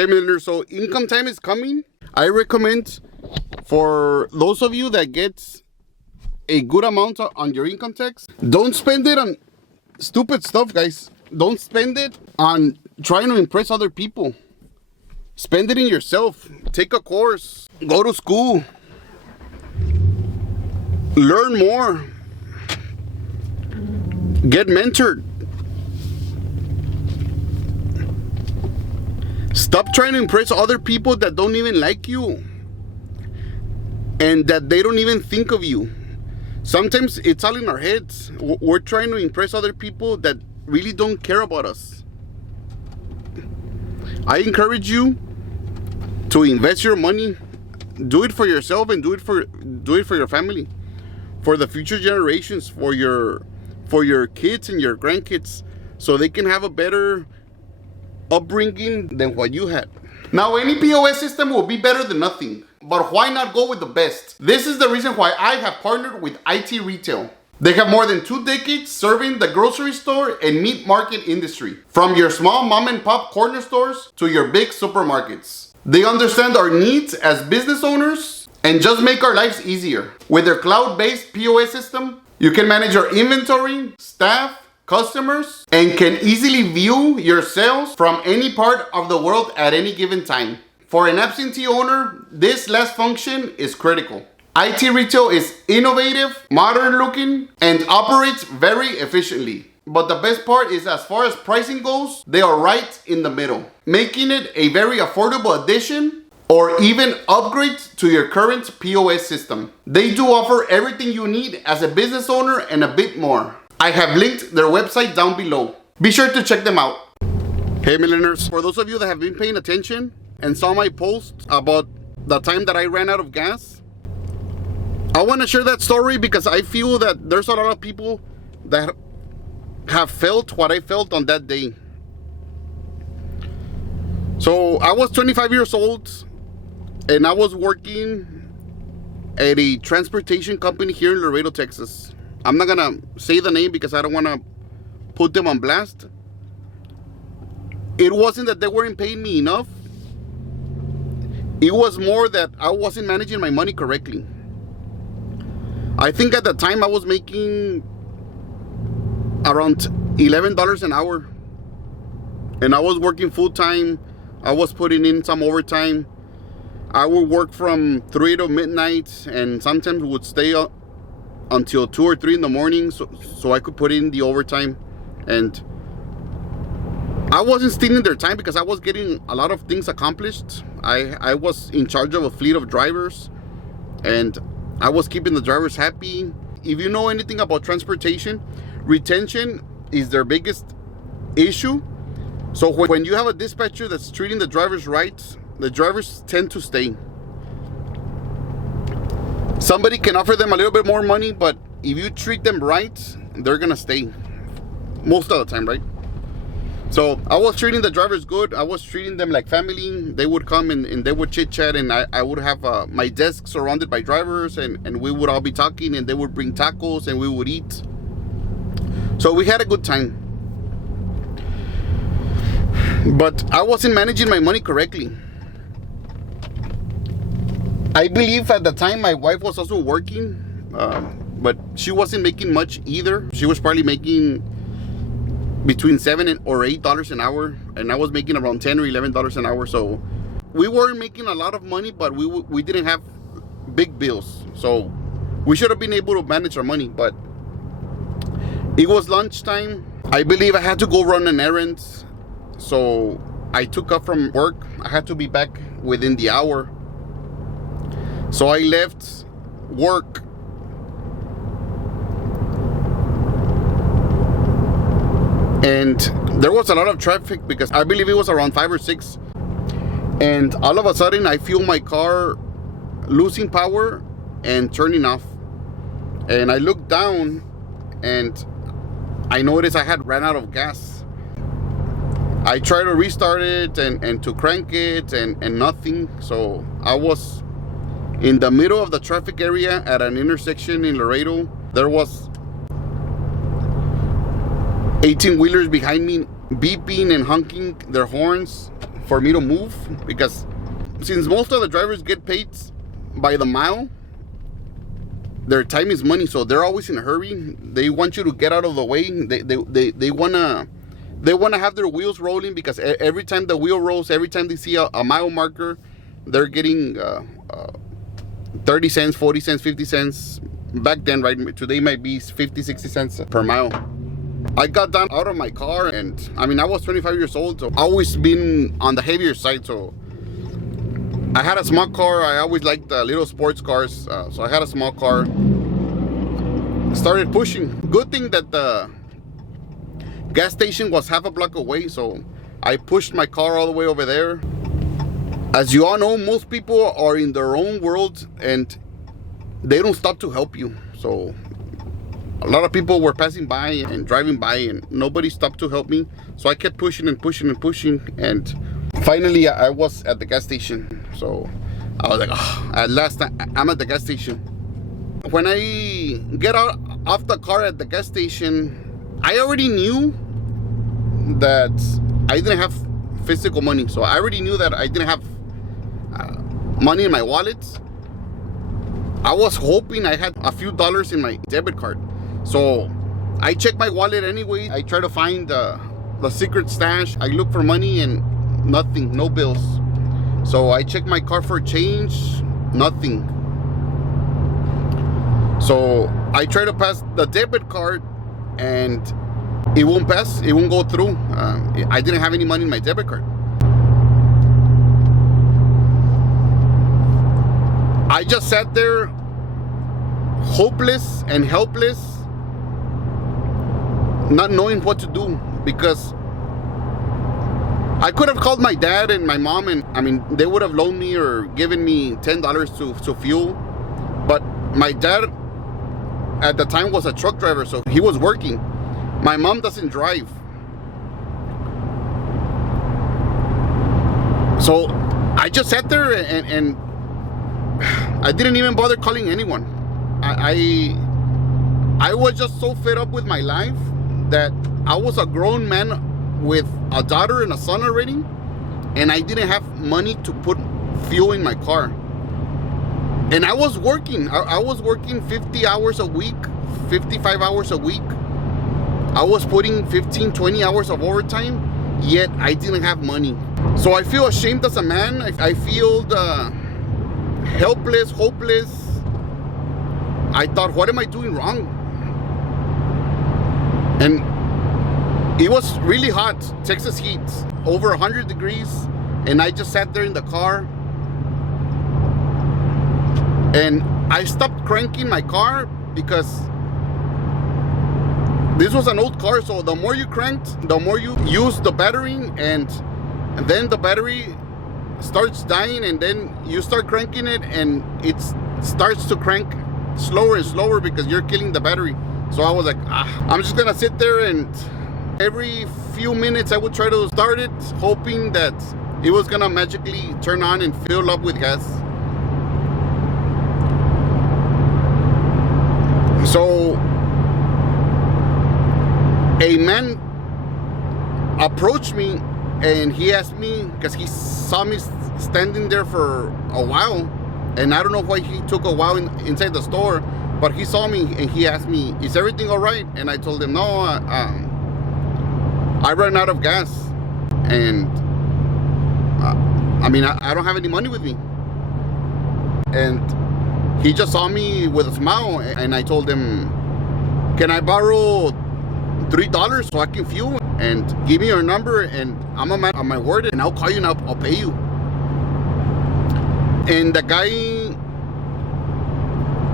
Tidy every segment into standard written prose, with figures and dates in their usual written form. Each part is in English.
Hey millionaires, so income time is coming. I recommend for those of you that get a good amount on your income tax, don't spend it on stupid stuff, guys. Don't spend it on trying to impress other people. Spend it in yourself. Take a course, go to school, learn more, get mentored. Stop trying to impress other people that don't even like you and that they don't even think of you. Sometimes it's all in our heads. We're trying to impress other people that really don't care about us. I encourage you to invest your money. Do it for yourself and do it for your family, for the future generations, for your kids and your grandkids, so they can have a better upbringing than what you had. Now, any POS system will be better than nothing, but why not go with the best? This is the reason why I have partnered with IT Retail. They have more than 2 decades serving the grocery store and meat market industry, from your small mom and pop corner stores to your big supermarkets. They understand our needs as business owners and just make our lives easier. With their cloud-based POS system, you can manage your inventory, staff, customers, and can easily view your sales from any part of the world at any given time. For an absentee owner, this last function is critical. IT Retail is innovative, modern looking, and operates very efficiently. But the best part is, as far as pricing goes, they are right in the middle, making it a very affordable addition or even upgrade to your current POS system. They do offer everything you need as a business owner and a bit more. I have linked their website down below. Be sure to check them out. Hey millionaires, for those of you that have been paying attention and saw my post about the time that I ran out of gas, I want to share that story because I feel that there's a lot of people that have felt what I felt on that day. So I was 25 years old and I was working at a transportation company here in Laredo, Texas. I'm not gonna say the name because I don't want to put them on blast. It wasn't that they weren't paying me enough. It was more that I wasn't managing my money correctly. I think at the time I was making around $11 an hour. And I was working full time. I was putting in some overtime. I would work from 3 to midnight and sometimes would stay up until 2 or 3 in the morning so I could put in the overtime. And I wasn't stealing their time because I was getting a lot of things accomplished. I was in charge of a fleet of drivers and I was keeping the drivers happy. If you know anything about transportation, retention is their biggest issue. So when you have a dispatcher that's treating the drivers right, the drivers tend to stay. Somebody can offer them a little bit more money, but if you treat them right, they're gonna stay most of the time, right? So I was treating the drivers good. I was treating them like family. They would come and they would chit chat, and I would have my desk surrounded by drivers, and we would all be talking, and they would bring tacos and we would eat. So we had a good time. But I wasn't managing my money correctly. I believe at the time my wife was also working, but she wasn't making much either. She was probably making between $7 or $8 an hour, and I was making around $10 or $11 an hour. So we weren't making a lot of money, but we didn't have big bills. So we should have been able to manage our money. But it was lunchtime. I believe I had to go run an errand. So I took off from work. I had to be back within the hour. So I left work and there was a lot of traffic because I believe it was around 5 or 6. And all of a sudden I feel my car losing power and turning off. And I looked down and I noticed I had ran out of gas. I tried to restart it and to crank it and nothing. So I was in the middle of the traffic area at an intersection in Laredo. There was 18-wheelers behind me beeping and honking their horns for me to move, because since most of the drivers get paid by the mile, their time is money, so they're always in a hurry. They want you to get out of the way. They wanna have their wheels rolling, because every time the wheel rolls, every time they see a mile marker, they're getting 30 cents, 40 cents, 50 cents. Back then, right, today might be 50, 60 cents per mile. I got down out of my car, and I mean, I was 25 years old, so I always been on the heavier side. So I had a small car. I always liked the little sports cars, so I had a small car. Started pushing. Good thing that the gas station was half a block away, so I pushed my car all the way over there. As you all know, most people are in their own world, and they don't stop to help you. So a lot of people were passing by and driving by, and nobody stopped to help me. So I kept pushing and pushing and pushing, and finally I was at the gas station. So I was like, oh, at last I'm at the gas station. When I get out off the car at the gas station, I already knew that I didn't have physical money. So I already knew that I didn't have money in my wallet. I was hoping I had a few dollars in my debit card. So I checked my wallet anyway. I try to find the secret stash. I look for money, and nothing, no bills. So I checked my car for change, nothing. So I try to pass the debit card, and it won't pass, it won't go through. I didn't have any money in my debit card. I just sat there hopeless and helpless, not knowing what to do, because I could have called my dad and my mom, and I mean, they would have loaned me or given me $10 to fuel. But my dad at the time was a truck driver, so he was working. My mom doesn't drive. So I just sat there, and I didn't even bother calling anyone. I was just so fed up with my life that I was a grown man with a daughter and a son already, and I didn't have money to put fuel in my car. And I was working. I was working 50 hours a week, 55 hours a week. I was putting 15, 20 hours of overtime, yet I didn't have money. So I feel ashamed as a man. I feel helpless, hopeless. I thought, what am I doing wrong? And it was really hot, Texas heat, over 100 degrees. And I just sat there in the car. And I stopped cranking my car, because this was an old car. So the more you cranked, the more you used the battery, and then the battery starts dying, and then you start cranking it, and it starts to crank slower and slower because you're killing the battery. So I was like, I'm just gonna sit there, and every few minutes I would try to start it, hoping that it was gonna magically turn on and fill up with gas. So a man approached me, and he asked me, because he saw me standing there for a while, and I don't know why he took a while inside the store, but he saw me and he asked me, is everything all right? And I told him, no, I ran out of gas, and I mean, I don't have any money with me. And he just saw me with a smile, and I told him, can I borrow $3 so I can fuel? And give me your number, and I'm a man on my word, and I'll call you and I'll pay you. And the guy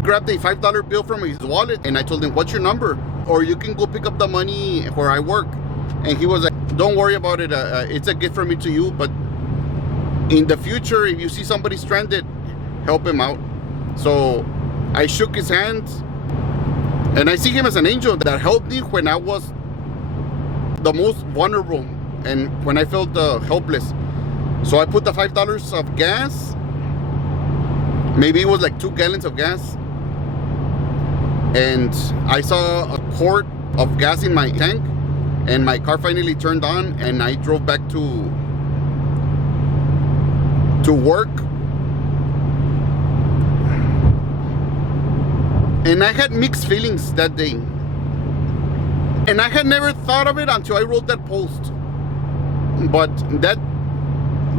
grabbed a $5 bill from his wallet, and I told him, what's your number? Or you can go pick up the money where I work. And he was like, don't worry about it. It's a gift from me to you, but in the future, if you see somebody stranded, help him out. So I shook his hand, and I see him as an angel that helped me when I was the most vulnerable and when I felt helpless. So I put the $5 of gas, maybe it was like 2 gallons of gas, and I saw a quart of gas in my tank, and my car finally turned on, and I drove back to to work. And I had mixed feelings that day. And I had never thought of it until I wrote that post. But that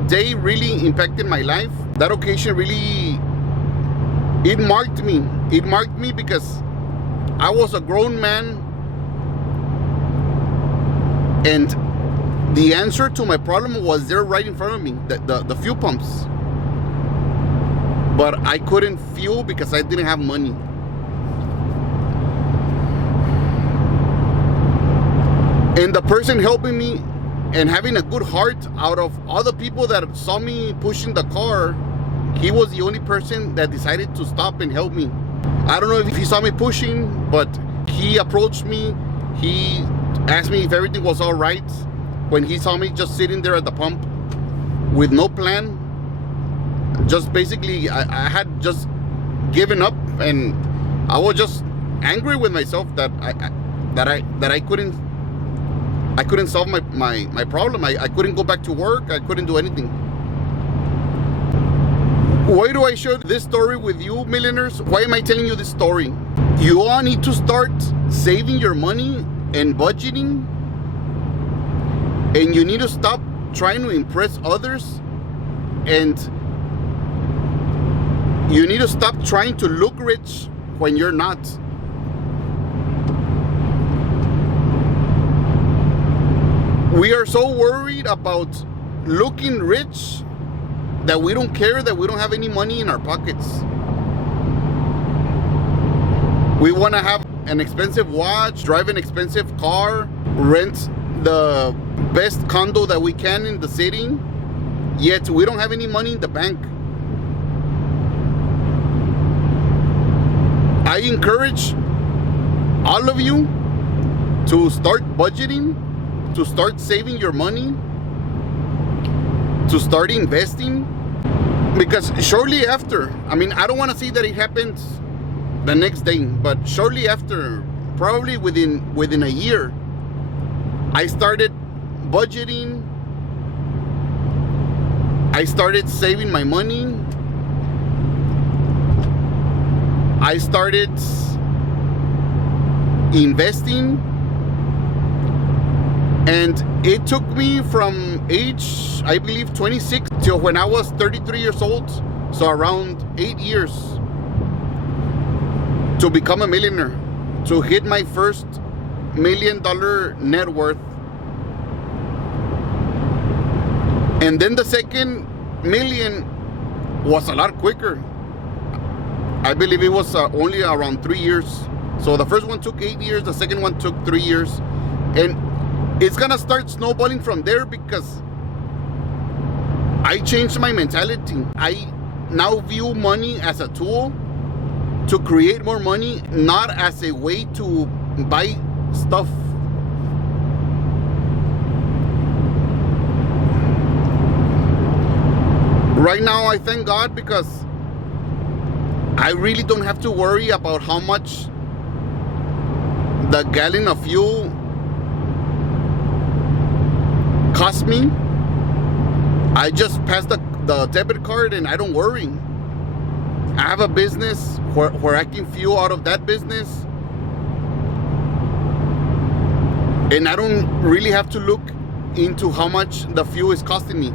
day really impacted my life. That occasion really, it marked me. It marked me because I was a grown man, and the answer to my problem was there right in front of me, the fuel pumps. But I couldn't fuel because I didn't have money. And the person helping me and having a good heart, out of all the people that saw me pushing the car, he was the only person that decided to stop and help me. I don't know if he saw me pushing, but he approached me. He asked me if everything was all right when he saw me just sitting there at the pump with no plan. Just basically, I had just given up, and I was just angry with myself that I couldn't solve my problem. I couldn't go back to work. I couldn't do anything. Why do I share this story with you, millionaires? Why am I telling you this story? You all need to start saving your money and budgeting. And you need to stop trying to impress others. And you need to stop trying to look rich when you're not. We are so worried about looking rich that we don't care that we don't have any money in our pockets. We want to have an expensive watch, drive an expensive car, rent the best condo that we can in the city, yet we don't have any money in the bank. I encourage all of you to start budgeting, to start saving your money, to start investing, because shortly after, I mean, I don't want to say that it happens the next day, but shortly after, probably within a year, I started budgeting. I started saving my money. I started investing. And it took me from age, I believe, 26 till when I was 33 years old, so around 8 years, to become a millionaire, to hit my first $1 million net worth. And then the second million was a lot quicker. I believe it was only around 3 years. So the first one took 8 years, the second one took 3 years. And it's gonna start snowballing from there because I changed my mentality. I now view money as a tool to create more money, not as a way to buy stuff. Right now, I thank God because I really don't have to worry about how much the gallon of fuel cost me. I just pass the debit card and I don't worry. I have a business where I can fuel out of that business, and I don't really have to look into how much the fuel is costing me.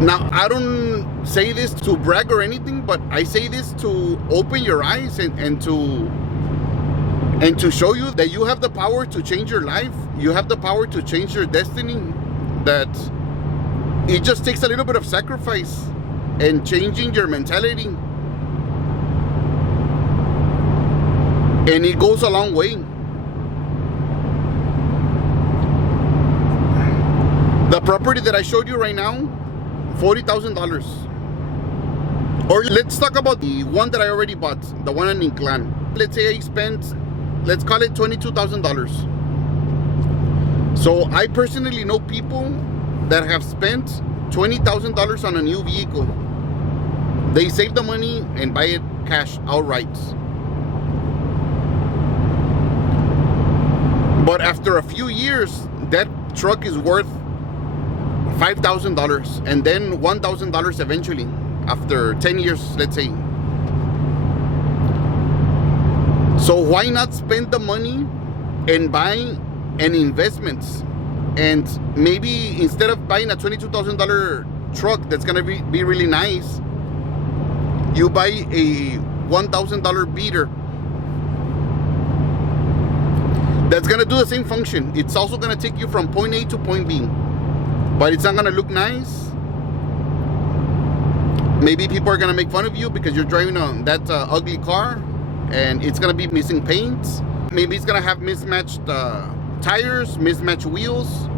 Now, I don't say this to brag or anything, but I say this to open your eyes and to show you that you have the power to change your life. You have the power to change your destiny. That it just takes a little bit of sacrifice and changing your mentality. And it goes a long way. The property that I showed you right now, $40,000. Or let's talk about the one that I already bought, the one in Inclán. Let's say I spent, let's call it $22,000. So I personally know people that have spent $20,000 on a new vehicle. They save the money and buy it cash outright. But after a few years, that truck is worth $5,000 and then $1,000 eventually after 10 years, let's say. So why not spend the money and buy an investment? And maybe instead of buying a $22,000 truck that's gonna be really nice, you buy a $1,000 beater that's gonna do the same function. It's also gonna take you from point A to point B, but it's not gonna look nice. Maybe people are gonna make fun of you because you're driving on that ugly car, and it's gonna be missing paint. Maybe it's gonna have mismatched tires, mismatched wheels.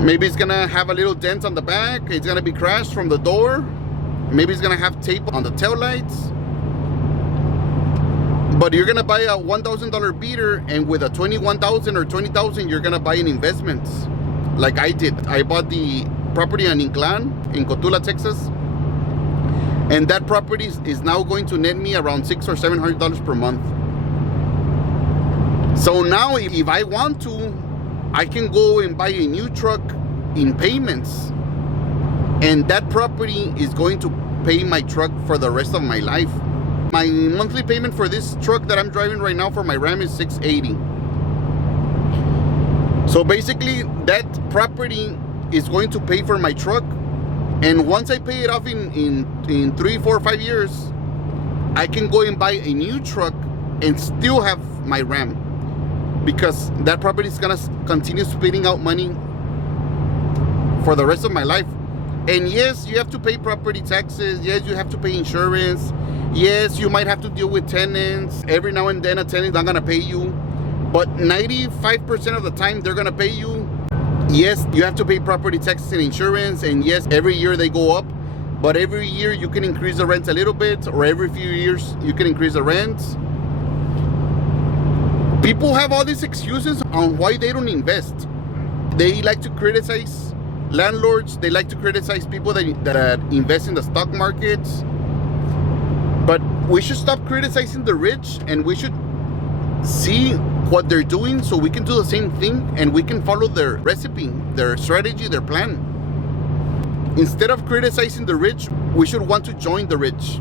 Maybe it's gonna have a little dent on the back. It's gonna be crashed from the door. Maybe it's gonna have tape on the tail lights. But you're gonna buy a $1,000 beater, and with a $21,000 or $20,000, you're gonna buy an investment, like I did. I bought the property on Inclán in Cotulla, Texas, and that property is now going to net me around $600 or $700 per month. So now, if I want to, I can go and buy a new truck in payments, and that property is going to pay my truck for the rest of my life. My monthly payment for this truck that I'm driving right now for my Ram is $680. So basically, that property is going to pay for my truck, and once I pay it off in 3, 4, 5 years, I can go and buy a new truck and still have my Ram, because that property is gonna continue spitting out money for the rest of my life. And yes, you have to pay property taxes. Yes, you have to pay insurance. Yes, you might have to deal with tenants. Every now and then a tenant's not gonna pay you, but 95% of the time they're gonna pay you. Yes, you have to pay property taxes and insurance, and yes, every year they go up, but every year you can increase the rent a little bit, or every few years you can increase the rent. People have all these excuses on why they don't invest. They like to criticize landlords. They like to criticize people that invest in the stock market. But we should stop criticizing the rich, and we should see what they're doing so we can do the same thing, and we can follow their recipe, their strategy, their plan. Instead of criticizing the rich, we should want to join the rich.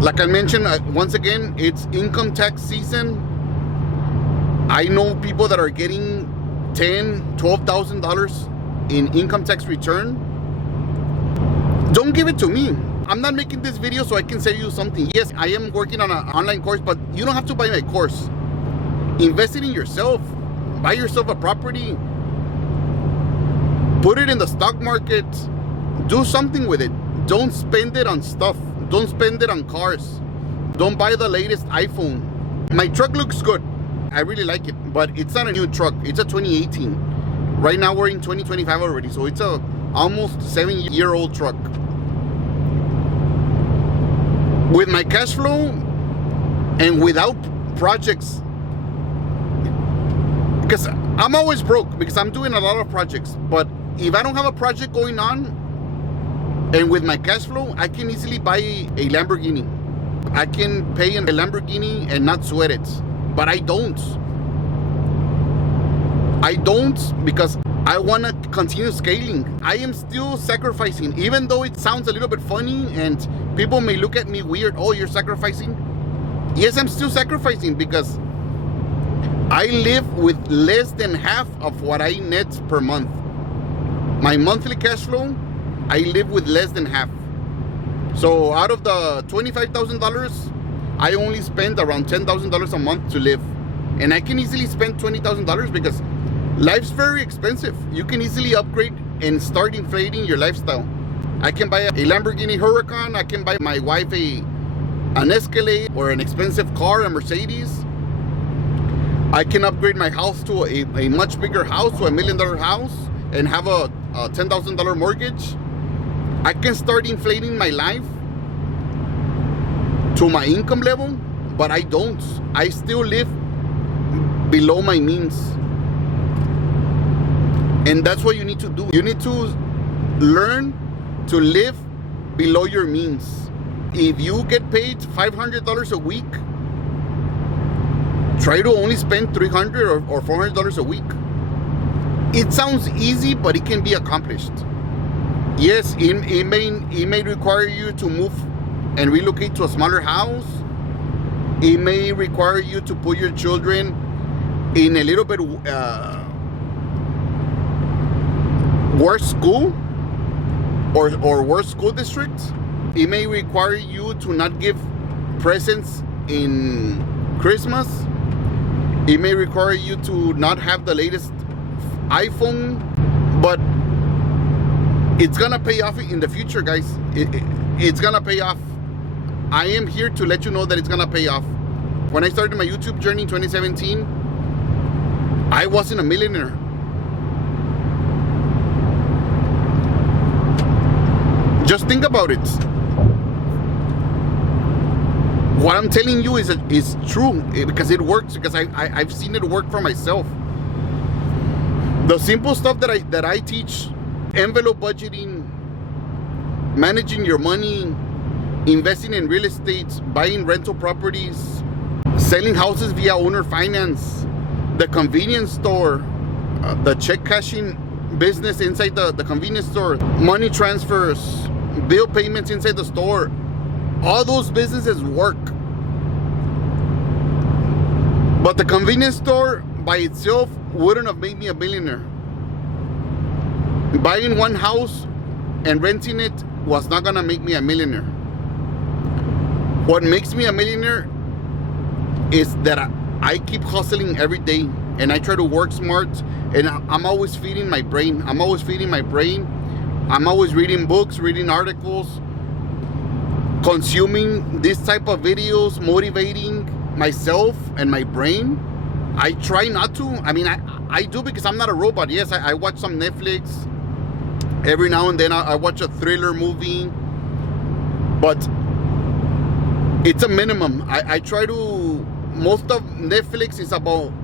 Like I mentioned, once again, it's income tax season. I know people that are getting $10,000, $12,000 in income tax return. Don't give it to me. I'm not making this video so I can sell you something. Yes, I am working on an online course, but you don't have to buy my course. Invest it in yourself. Buy yourself a property. Put it in the stock market. Do something with it. Don't spend it on stuff. Don't spend it on cars. Don't buy the latest iPhone. My truck looks good. I really like it, but it's not a new truck. It's a 2018. Right now we're in 2025 already, so it's a almost 7-year-old truck. With my cash flow and without projects, because I'm always broke because I'm doing a lot of projects, but if I don't have a project going on, and with my cash flow, I can easily buy a Lamborghini. I can pay a Lamborghini and not sweat it, but I don't. I don't, because I want to continue scaling. I am still sacrificing, even though it sounds a little bit funny and people may look at me weird. Oh, you're sacrificing? Yes, I'm still sacrificing, because I live with less than half of what I net per month. My monthly cash flow, I live with less than half. So out of the $25,000, I only spend around $10,000 a month to live. And I can easily spend $20,000 because life's very expensive. You can easily upgrade and start inflating your lifestyle. I can buy a Lamborghini Huracan. I can buy my wife an Escalade or an expensive car, a Mercedes. I can upgrade my house to a much bigger house, to $1 million house, and have a $10,000 mortgage. I can start inflating my life to my income level, but I don't. I still live below my means. And that's what you need to do. You need to learn to live below your means. If you get paid $500 a week, try to only spend $300 or $400 a week. It sounds easy, but it can be accomplished. Yes, it may require you to move and relocate to a smaller house. It may require you to put your children in a little bit worse school or worse school district. It may require you to not give presents in Christmas. It may require you to not have the latest iPhone, but it's gonna pay off in the future, guys. It's gonna pay off. I am here to let you know that it's gonna pay off. When I started my YouTube journey in 2017, I wasn't a millionaire. Just think about it. What I'm telling you is true, because it works, because I've seen it work for myself. The simple stuff that I teach: envelope budgeting, managing your money, investing in real estate, buying rental properties, selling houses via owner finance, the convenience store, the check cashing business inside the convenience store, money transfers, bill payments inside the store. All those businesses work. But the convenience store by itself wouldn't have made me a millionaire. Buying one house and renting it was not gonna make me a millionaire. What makes me a millionaire is that I keep hustling every day, and I try to work smart, and I'm always feeding my brain. I'm always reading books, reading articles, consuming this type of videos, motivating myself and my brain. I try not to. I mean, I do, because I'm not a robot. Yes, I watch some Netflix. Every now and then I watch a thriller movie, but it's a minimum. I try to, most of Netflix is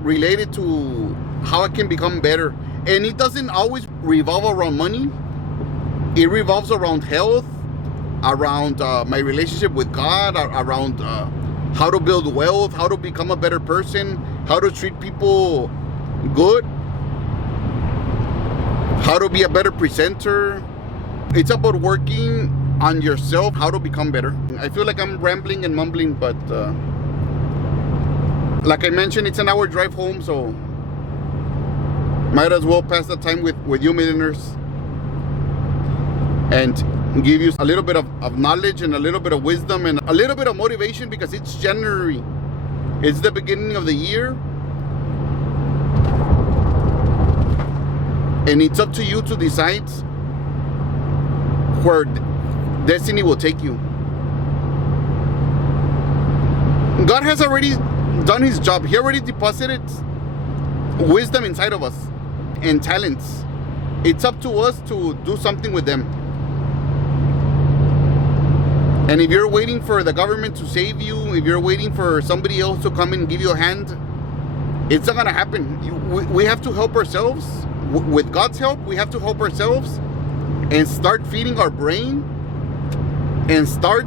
related to how I can become better. And it doesn't always revolve around money. It revolves around health, around my relationship with God, around how to build wealth, how to become a better person, how to treat people good, how to be a better presenter. It's about working on yourself, how to become better. I feel like I'm rambling and mumbling, but like I mentioned, it's an hour drive home, so might as well pass the time with you millionaires and give you a little bit of knowledge and a little bit of wisdom and a little bit of motivation, because it's January. It's the beginning of the year. And it's up to you to decide where destiny will take you. God has already done his job. He already deposited wisdom inside of us and talents. It's up to us to do something with them. And if you're waiting for the government to save you, if you're waiting for somebody else to come and give you a hand, it's not gonna happen. We have to help ourselves. With God's help, we have to help ourselves and start feeding our brain and start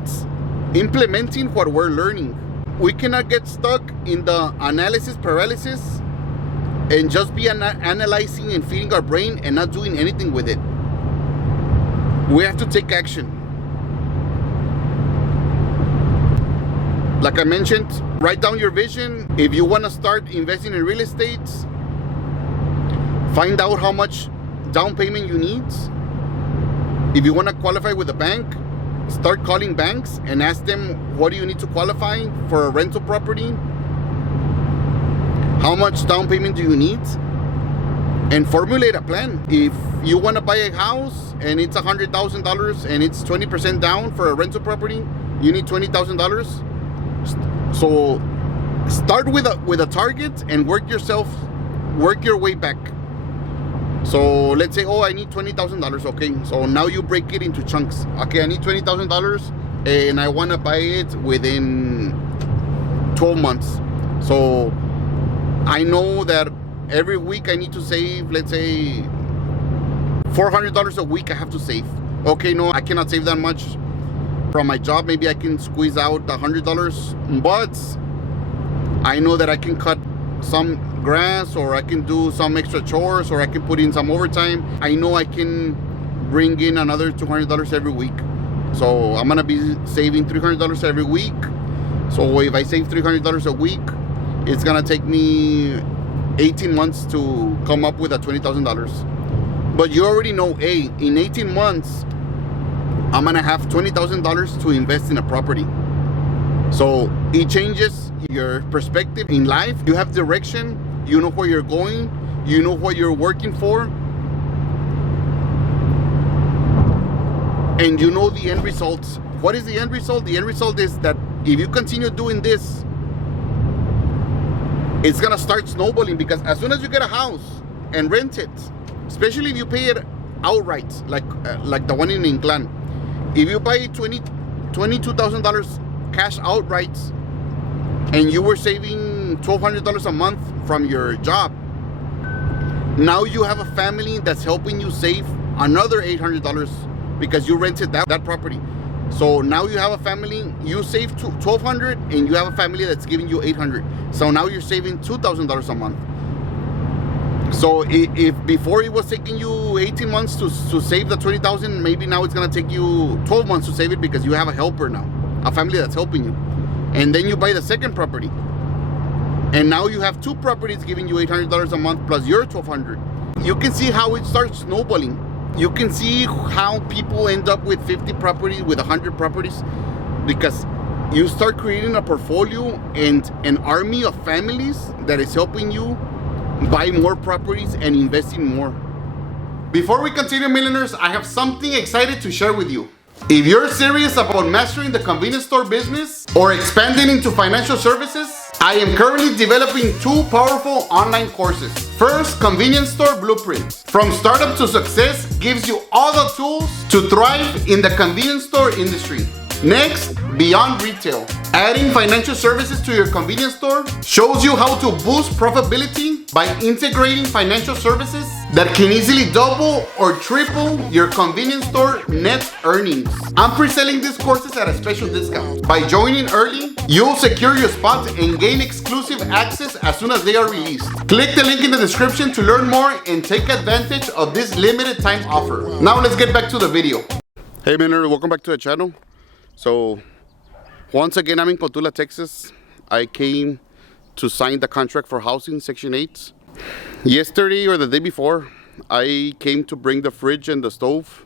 implementing what we're learning. We cannot get stuck in the analysis paralysis and just be analyzing and feeding our brain and not doing anything with it. We have to take action. Like I mentioned, write down your vision. If you want to start investing in real estate, find out how much down payment you need. If you want to qualify with a bank, start calling banks and ask them, what do you need to qualify for a rental property? How much down payment do you need? And formulate a plan. If you want to buy a house and it's $100,000 and it's 20% down for a rental property, you need $20,000. So start with a target and work your way back. So let's say, I need $20,000. Okay, so now you break it into chunks. Okay, I need $20,000 and I want to buy it within 12 months. So I know that every week I need to save, let's say, $400 a week I have to save. Okay, no, I cannot save that much from my job. Maybe I can squeeze out $100, but I know that I can cut some grass, or I can do some extra chores, or I can put in some overtime. I know I can bring in another $200 every week. So I'm gonna be saving $300 every week. So if I save $300 a week, it's gonna take me 18 months to come up with a $20,000. But you already know, hey, in 18 months, I'm gonna have $20,000 to invest in a property. So it changes your perspective in life. You have direction, you know where you're going, you know what you're working for, and you know the end result. What is the end result? The end result is that if you continue doing this, it's gonna start snowballing, because as soon as you get a house and rent it, especially if you pay it outright, like the one in Inclán, if you buy $22,000 cash outright and you were saving $1,200 a month from your job, now you have a family that's helping you save another $800 because you rented that property. So now you have a family, you save $1,200 and you have a family that's giving you $800. So now you're saving $2,000 a month. So if before it was taking you 18 months to save the $20,000, maybe now it's gonna take you 12 months to save it, because you have a helper now, a family that's helping you. And then you buy the second property, and now you have two properties giving you $800 a month plus your $1,200. You can see how it starts snowballing. You can see how people end up with 50 properties, with 100 properties, because you start creating a portfolio and an army of families that is helping you buy more properties and investing more. Before we continue, millionaires, I have something exciting to share with you. If you're serious about mastering the convenience store business or expanding into financial services, I am currently developing two powerful online courses. First, Convenience Store Blueprint. From startup to success gives you all the tools to thrive in the convenience store industry. Next, Beyond Retail. Adding financial services to your convenience store shows you how to boost profitability by integrating financial services that can easily double or triple your convenience store net earnings. I'm pre-selling these courses at a special discount. By joining early, you'll secure your spot and gain exclusive access as soon as they are released. Click the link in the description to learn more and take advantage of this limited time offer. Now let's get back to the video. Hey millionaires, welcome back to the channel. So once again, I'm in Cotulla, Texas. I came to sign the contract for housing, Section 8. Yesterday or the day before, I came to bring the fridge and the stove.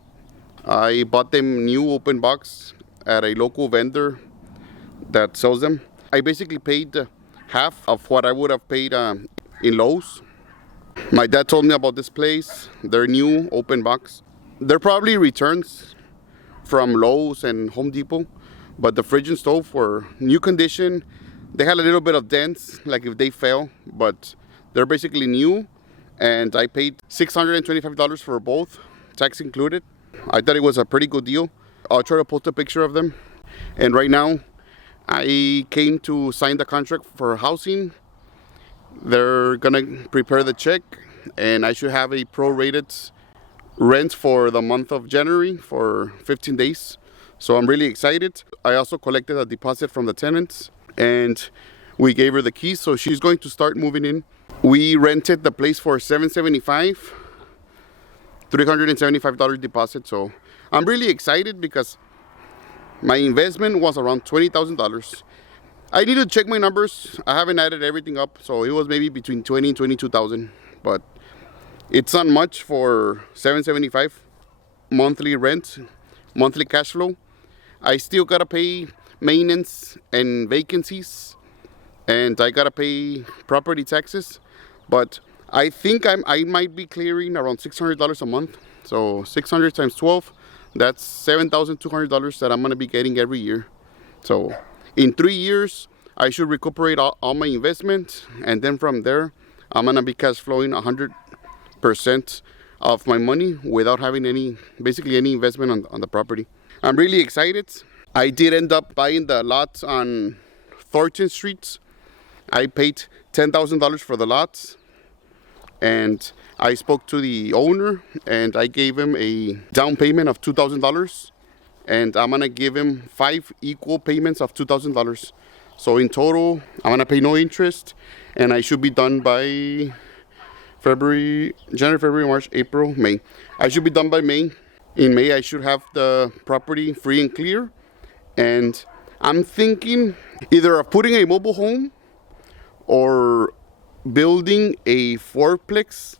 I bought them new open box at a local vendor that sells them. I basically paid half of what I would have paid in Lowe's. My dad told me about this place, their new open box. They're probably returns from Lowe's and Home Depot, but the fridge and stove were new condition. They had a little bit of dents, like if they fell, but they're basically new. And I paid $625 for both, tax included. I thought it was a pretty good deal. I'll try to post a picture of them. And right now, I came to sign the contract for housing. They're gonna prepare the check, and I should have a prorated rent for the month of January for 15 days. So I'm really excited. I also collected a deposit from the tenants, and we gave her the keys, so she's going to start moving in. We rented the place for $775, $375 deposit. So I'm really excited because my investment was around $20,000. I need to check my numbers. I haven't added everything up, so it was maybe between 20 and 22,000, but it's not much for $775 monthly rent, monthly cash flow. I still gotta pay maintenance and vacancies, and I gotta pay property taxes, but I think I might be clearing around $600 a month. So 600 times 12, that's $7,200 that I'm gonna be getting every year. So in 3 years, I should recuperate all my investment, and then from there, I'm gonna be cash flowing 100% of my money without having basically any investment on the property. I'm really excited. I did end up buying the lot on Thornton Street. I paid $10,000 for the lot, and I spoke to the owner and I gave him a down payment of $2,000, and I'm gonna give him 5 equal payments of $2,000. So in total, I'm gonna pay no interest, and I should be done by January, February, March, April, May. I should be done by May. In May, I should have the property free and clear. And I'm thinking either of putting a mobile home or building a fourplex,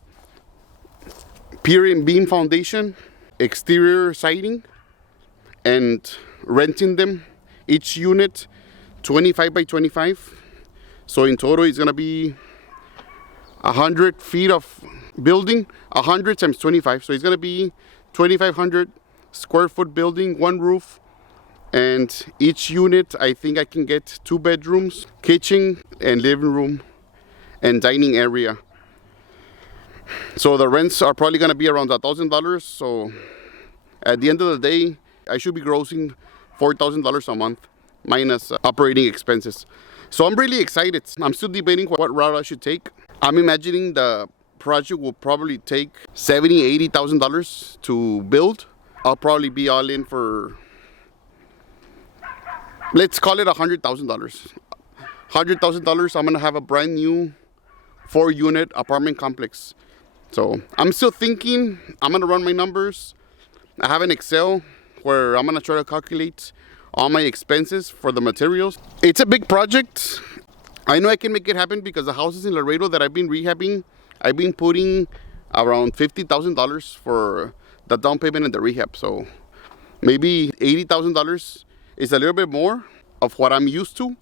pier and beam foundation, exterior siding, and renting them, each unit 25 by 25. So in total, it's gonna be 100 feet of building, 100 times 25. So it's gonna be 2,500 square foot building, one roof. And each unit, I think I can get 2 bedrooms, kitchen and living room and dining area. So the rents are probably gonna be around $1,000. So at the end of the day, I should be grossing $4,000 a month minus operating expenses. So I'm really excited. I'm still debating what route I should take. I'm imagining the project will probably take $70,000, $80,000 to build. I'll probably be all in for, let's call it $100,000. $100,000, I'm gonna have a brand new 4-unit apartment complex. So I'm still thinking, I'm gonna run my numbers. I have an Excel where I'm gonna try to calculate all my expenses for the materials. It's a big project. I know I can make it happen because the houses in Laredo that I've been rehabbing, I've been putting around $50,000 for the down payment and the rehab. So maybe $80,000 is a little bit more of what I'm used to,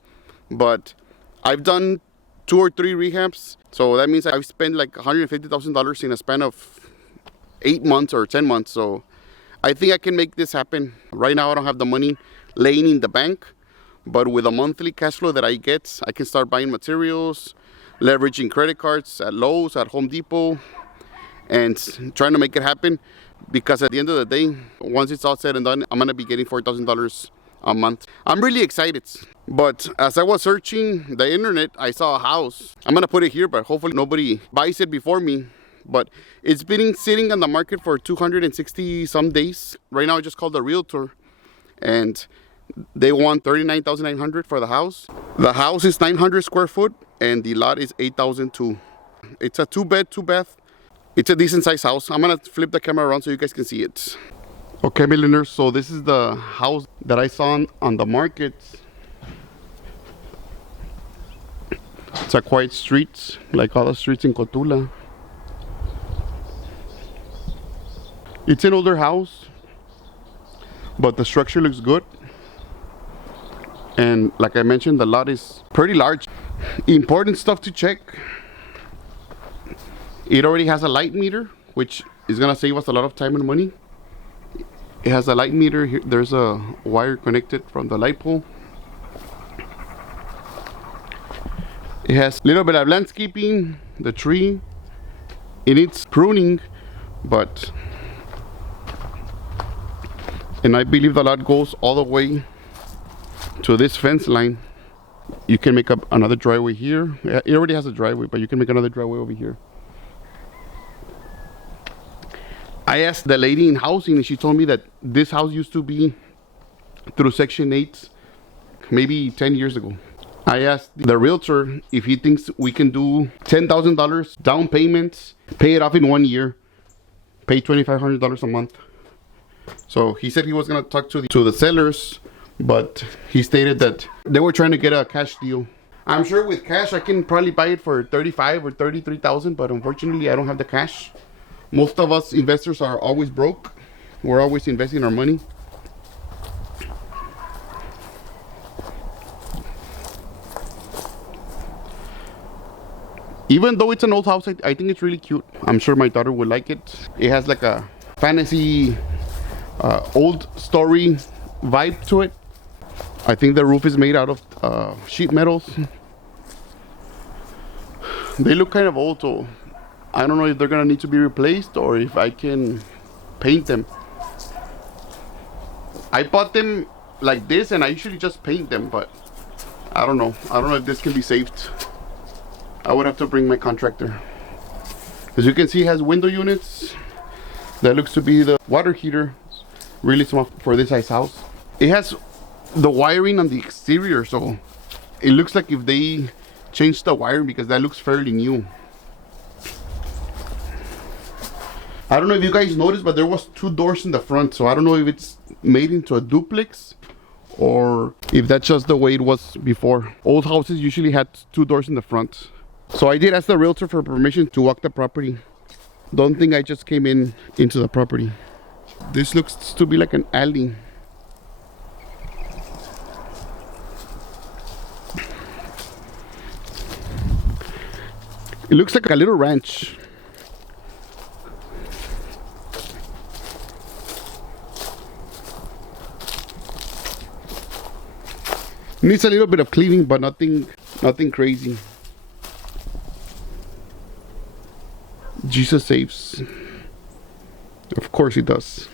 but I've done 2 or 3 rehabs. So that means I've spent like $150,000 in a span of 8 months or 10 months. So I think I can make this happen. Right now I don't have the money laying in the bank, but with a monthly cash flow that I get, I can start buying materials, leveraging credit cards at Lowe's, at Home Depot, and trying to make it happen. Because at the end of the day, once it's all said and done, I'm gonna be getting $4,000 a month. I'm really excited. But as I was searching the internet, I saw a house. I'm gonna put it here, but hopefully nobody buys it before me. But it's been sitting on the market for 260 some days. Right now I just called the realtor, and they want $39,900 for the house. The house is 900 square foot and the lot is 8,002. It's a 2-bed, 2-bath. It's a decent sized house. I'm gonna flip the camera around so you guys can see it. Okay, millionaires, so this is the house that I saw on the market. It's a quiet street, like all the streets in Cotulla. It's an older house, but the structure looks good. And like I mentioned, the lot is pretty large. Important stuff to check. It already has a light meter, which is gonna save us a lot of time and money. It has a light meter here. There's a wire connected from the light pole. It has a little bit of landscaping, the tree. It needs pruning, but, and I believe the lot goes all the way to this fence line. You can make up another driveway here. It already has a driveway, but you can make another driveway over here. I asked the lady in housing and she told me that this house used to be through Section 8 maybe 10 years ago. I asked the realtor if he thinks we can do $10,000 down payments, pay it off in 1 year, pay $2,500 a month. So he said he was gonna talk to the sellers, but he stated that they were trying to get a cash deal. I'm sure with cash I can probably buy it for $35,000 or $33,000, but unfortunately I don't have the cash. Most of us investors are always broke. We're always investing our money. Even though it's an old house, I think it's really cute. I'm sure my daughter would like it. It has like a fantasy old story vibe to it. I think the roof is made out of sheet metals. They look kind of old, so I don't know if they're gonna need to be replaced or if I can paint them. I bought them like this and I usually just paint them, but I don't know. I don't know if this can be saved. I would have to bring my contractor. As you can see, it has window units. That looks to be the water heater. It's really small for this size house. It has the wiring on the exterior, so It looks like if they changed the wiring, because that looks fairly new. I don't know if you guys noticed, but there was 2 doors in the front, so I don't know if it's made into a duplex or if that's just the way it was before. Old houses usually had 2 doors in the front. So I did ask the realtor for permission to walk the property. Don't think I just came into the property. This looks to be like an alley. It looks like a little ranch. Needs a little bit of cleaning, but nothing crazy. Jesus saves. Of course he does.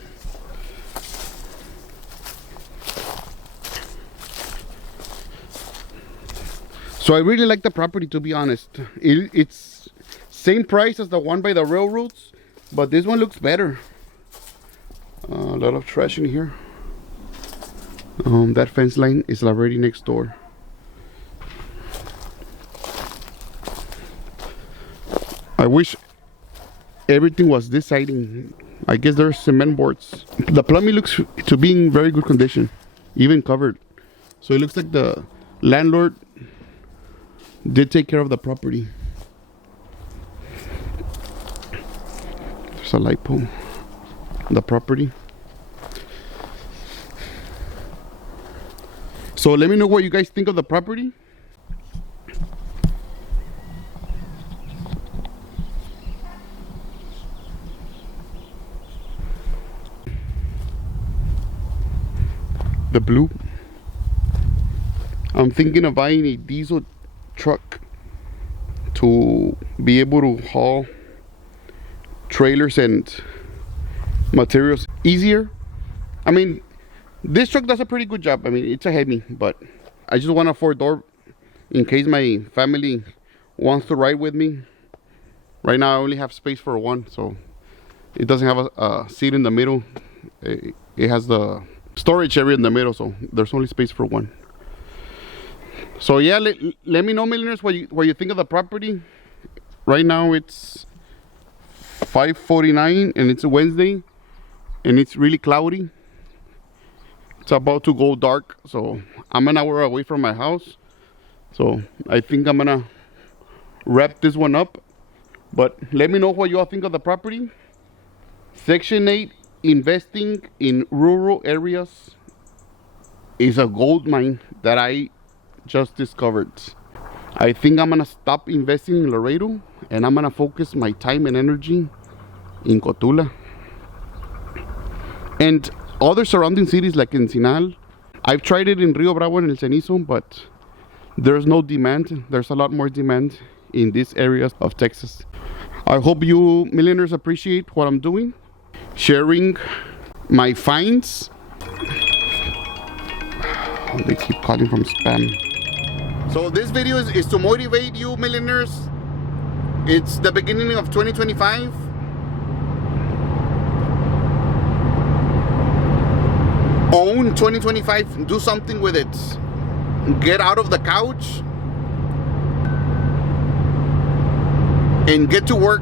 So I really like the property, to be honest. It's same price as the one by the railroads, but this one looks better. A lot of trash in here. That fence line is already next door. I wish everything was this siding. I guess there's cement boards. The plumbing looks to be in very good condition, even covered. So it looks like the landlord did take care of the property. There's a light pole on the property. So let me know what you guys think of the property. The blue. I'm thinking of buying a diesel truck to be able to haul trailers and materials easier. I mean, this truck does a pretty good job. I mean, it's a heavy, but I just want a 4-door in case my family wants to ride with me. Right now I only have space for one, so it doesn't have a seat in the middle. It has the storage area in the middle, so there's only space for one. So yeah, let me know, millionaires, what you think of the property. Right now it's 5:49 and it's a Wednesday and it's really cloudy. It's about to go dark, so I'm an hour away from my house. So I think I'm gonna wrap this one up. But let me know what you all think of the property. Section 8, investing in rural areas is a gold mine that I just discovered. I think I'm gonna stop investing in Laredo and I'm gonna focus my time and energy in Cotulla and other surrounding cities like Encinal. I've tried it in Rio Bravo and El Cenizo, but there's no demand. There's a lot more demand in these areas of Texas. I hope you millionaires appreciate what I'm doing, sharing my finds. They keep calling from spam. So this video is to motivate you millionaires. It's the beginning of 2025. Own 2025, do something with it. Get out of the couch and get to work.